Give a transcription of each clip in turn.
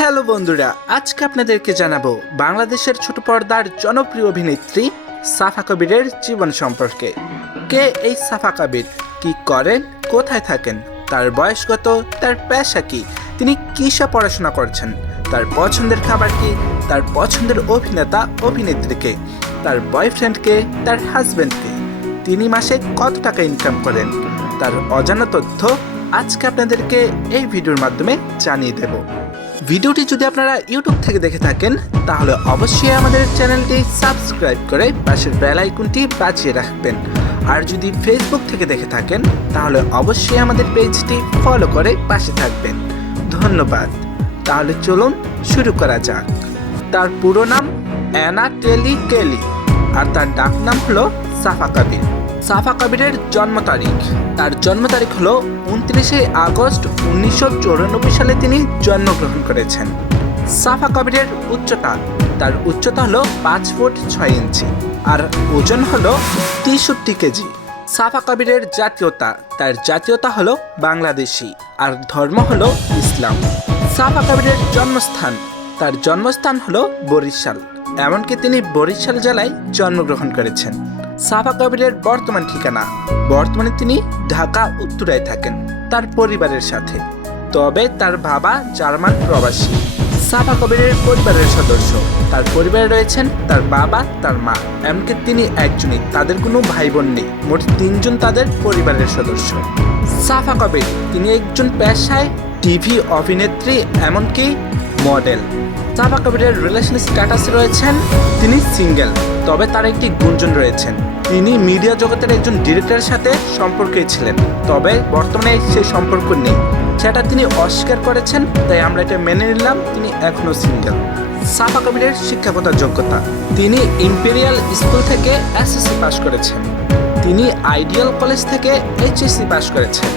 Hello বন্ধুরা, আজকে আপনাদেরকে জানাবো বাংলাদেশের ছোট পর্দার জনপ্রিয় অভিনেত্রী সাফা কবিরের জীবন সম্পর্কে। কে এই সাফা কবির, কি করেন, কোথায় থাকেন, তার বয়স কত, তার পেশা কি, তিনি কিসে পড়াশোনা করছেন, তার পছন্দের খাবার কি, তার পছন্দের অভিনেতা অভিনেত্রীকে, তার বয়ফ্রেন্ডকে, তার হাজব্যান্ডকে, তিনি মাসে কত টাকা ইনকাম করেন, তার অজানা তথ্য আজকে আপনাদেরকে এই ভিডিওর মাধ্যমে জানিয়ে দেব। ভিডিওটি যদি আপনারা ইউটিউব থেকে দেখে থাকেন তাহলে অবশ্যই আমাদের চ্যানেলটি সাবস্ক্রাইব করে পাশের বেল আইকনটি বাজিয়ে রাখবেন। আর যদি ফেসবুক থেকে দেখে থাকেন তাহলে অবশ্যই আমাদের পেজটি ফলো করে পাশে থাকবেন। ধন্যবাদ। তাহলে চলুন শুরু করা যাক। তার পুরো নাম অ্যানা টেলি কেলি আর তার ডাক নাম হলো সাফা কবির। সাফা কবিরের জন্ম তারিখ, তার জন্ম তারিখ হলো 29শে আগস্ট 1994 সালে তিনি জন্মগ্রহণ করেছেন। সাফা কবিরের উচ্চতা, তার উচ্চতা হলো 5 ফুট 6 ইঞ্চি আর ওজন হলো 63 কেজি। সাফা কবিরের জাতীয়তা, তার জাতীয়তা হলো বাংলাদেশি আর ধর্ম হলো ইসলাম। সাফা কবিরের জন্মস্থান, তার জন্মস্থান হলো বরিশাল, এমনকি তিনি বরিশাল জেলায় জন্মগ্রহণ করেছেন। সাফা কবিরের বর্তমান ঠিকানা, বর্তমানে তিনি ঢাকা উত্তরায় থাকেন তার পরিবারের সাথে, তবে তার বাবা জার্মান প্রবাসী। সাফা কবিরের পরিবারের সদস্য, তার পরিবারে রয়েছেন তার বাবা, তার মা, এমনকি তিনি একজনই, তাদের কোনো ভাই বোন নেই, মোট 3 জন তাদের পরিবারের সদস্য। সাফা কবির তিনি একজন পেশায় টিভি অভিনেত্রী, এমনকি মডেল। সাফা কবিরের রিলেশন স্ট্যাটাসে রয়েছেন তিনি সিঙ্গেল, তবে তার একটি গুঞ্জন রয়েছেন, তিনি মিডিয়া জগতের একজন ডিরেক্টরের সাথে সম্পর্কে ছিলেন, তবে বর্তমানে সেই সম্পর্ক নেই, সেটা তিনি অস্বীকার করেছেন, তাই আমরা এটা মেনে নিলাম তিনি এখনো সিঙ্গেল। সাফা কবিরের শিক্ষাগত যোগ্যতা, তিনি ইম্পেরিয়াল স্কুল থেকে এসএসসি পাস করেছেন, তিনি আইডিয়াল কলেজ থেকে এইচএসসি পাস করেছেন,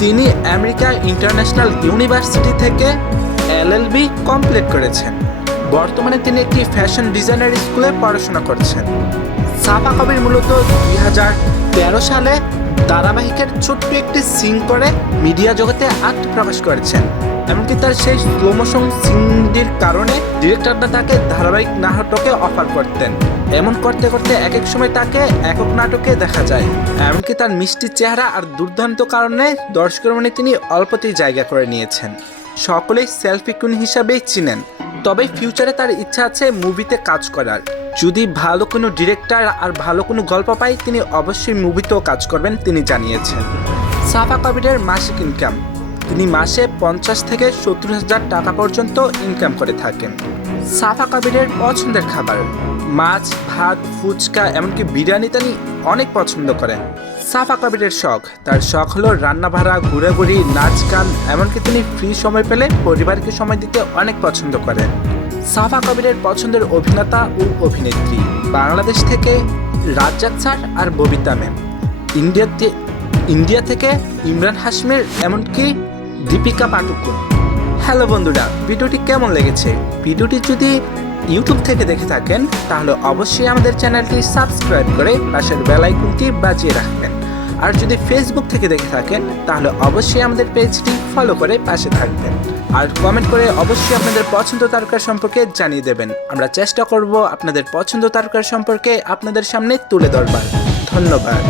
তিনি আমেরিকা ইন্টারন্যাশনাল ইউনিভার্সিটি থেকে এলএলবি কমপ্লিট করেছেন, বর্তমানে তিনি একটি ফ্যাশন ডিজাইনার স্কুলে পড়াশোনা করছেন। সাফা কবির মূলত 2013 সালে ধারাবাহিকের ছোট্ট একটি সিন করে মিডিয়া জগতে আত্মপ্রকাশ করেছেন, এমনকি তার সেই স্লো মোশন সিনটির কারণে ডিরেক্টররা তাকে ধারাবাহিক নাটকে অফার করতেন। এমন করতে করতে এক এক সময় তাকে একক নাটকে দেখা যায়, এমনকি তার মিষ্টি চেহারা আর দুর্দান্ত কারণে দর্শকের মনে তিনি অল্পতেই জায়গা করে নিয়েছেন। সকলেই সেলফি কুইন হিসাবেই চিনেন, তবে ফিউচারে তার ইচ্ছা আছে মুভিতে কাজ করার। যদি ভালো কোনো ডিরেক্টর আর ভালো কোনো গল্প পায় তিনি অবশ্যই মুভিতেও কাজ করবেন, তিনি জানিয়েছেন। সাফা কবিরের মাসিক ইনকাম, তিনি মাসে 50 থেকে 70,000 টাকা পর্যন্ত ইনকাম করে থাকেন। সাফা কবিরের পছন্দের খাবার মাছ, ভাত, ফুচকা, এমনকি বিরিয়ানি তিনি অনেক পছন্দ করেন। সাফা কবিরের শখ, তার শখ হলো রান্নাবাড়া, ঘোরাঘুরি, নাচ গান, এমনকি তিনি ফ্রি সময় পেলে পরিবারকে সময় দিতে অনেক পছন্দ করেন। সাফা কবিরের পছন্দের অভিনেতা ও অভিনেত্রী বাংলাদেশ থেকে রাজ্জাক স্যার আর ববিতা ম্যাম, ইন্ডিয়া থেকে ইমরান হাশমির, এমনকি দীপিকা পাডুকোন। হ্যালো বন্ধুরা, ভিডিওটি কেমন লেগেছে? ভিডিওটি যদি ইউটিউব থেকে দেখে থাকেন তাহলে অবশ্যই আমাদের চ্যানেলটি সাবস্ক্রাইব করে পাশের বেল আইকনটি বাজিয়ে রাখবেন। আর যদি ফেসবুক থেকে দেখে থাকেন তাহলে অবশ্যই আমাদের পেজটি ফলো করে পাশে থাকবেন আর কমেন্ট করে অবশ্যই আপনাদের পছন্দ তারকা সম্পর্কে জানিয়ে দেবেন। আমরা চেষ্টা করব আপনাদের পছন্দ তারকা সম্পর্কে আপনাদের সামনে তুলে ধরবার। ধন্যবাদ।